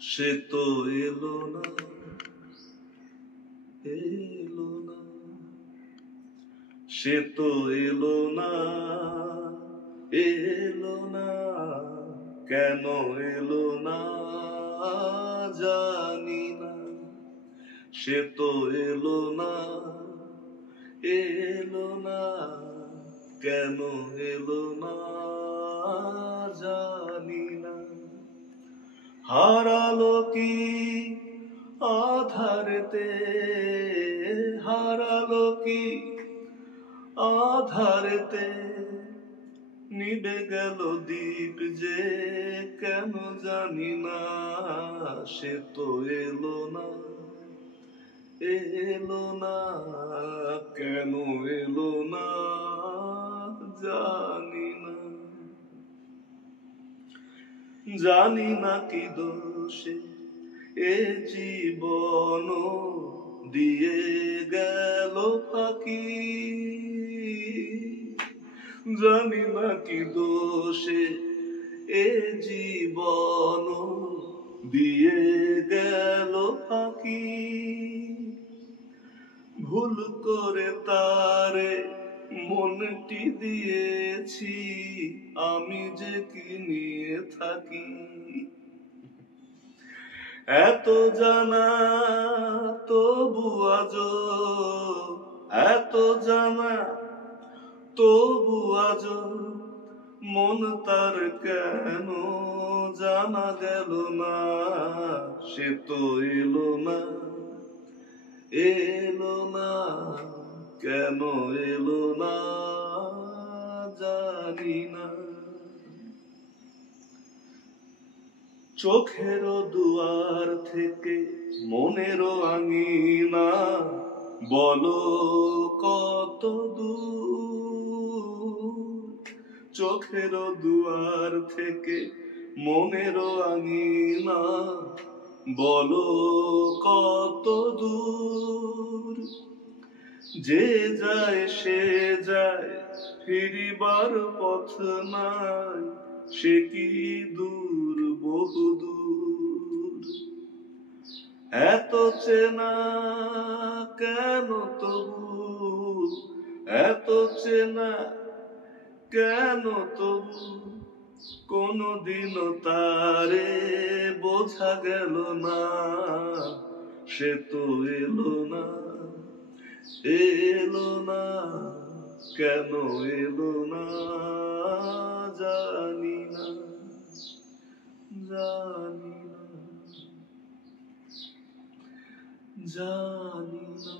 সে তো এলো না, এলো না, সে তো এলো না, এলো না, কেন এলো না জানি না। সে তো এলো না, এলো না, কেন এলো না জানি না। হারালো কি আধারেতে, হারালো কি আধারেতে, নিভে গেল দীপ যে কেন জানি না। সে তো এলো না, এলো না, কেন এলো না জানি না। জানি না কি দোষে এ জীবন দিয়ে গেল ফাঁকি, জানি না কি দোষে এ জীবন দিয়ে গেল ফাঁকি। ভুল করে তারে মনটি দিয়েছি, আমি যে কি নিয়ে থাকি। এত জানা তবু আজো, এত জানা তবু আজো, মন তার কেন জানা গেল না। সে তো এলো না, এলো না, কেন এলো না জানি না। চোখের দুয়ার থেকে মনের আঙিনা বলো কত দূর। চোখের দুয়ার থেকে মনের আঙিনা বলো কত দূর। যে যায় সে যায়, ফিরিবার পথ নাই, সে কি দূর বহু দূর। এত চেনা কেন তবু, এত চেনা কেন তবু, কোনদিনও তারে বোঝা গেল না। সে তো এলো না, এলো না, কেন এলো না জানি না, জানি না, জানি না।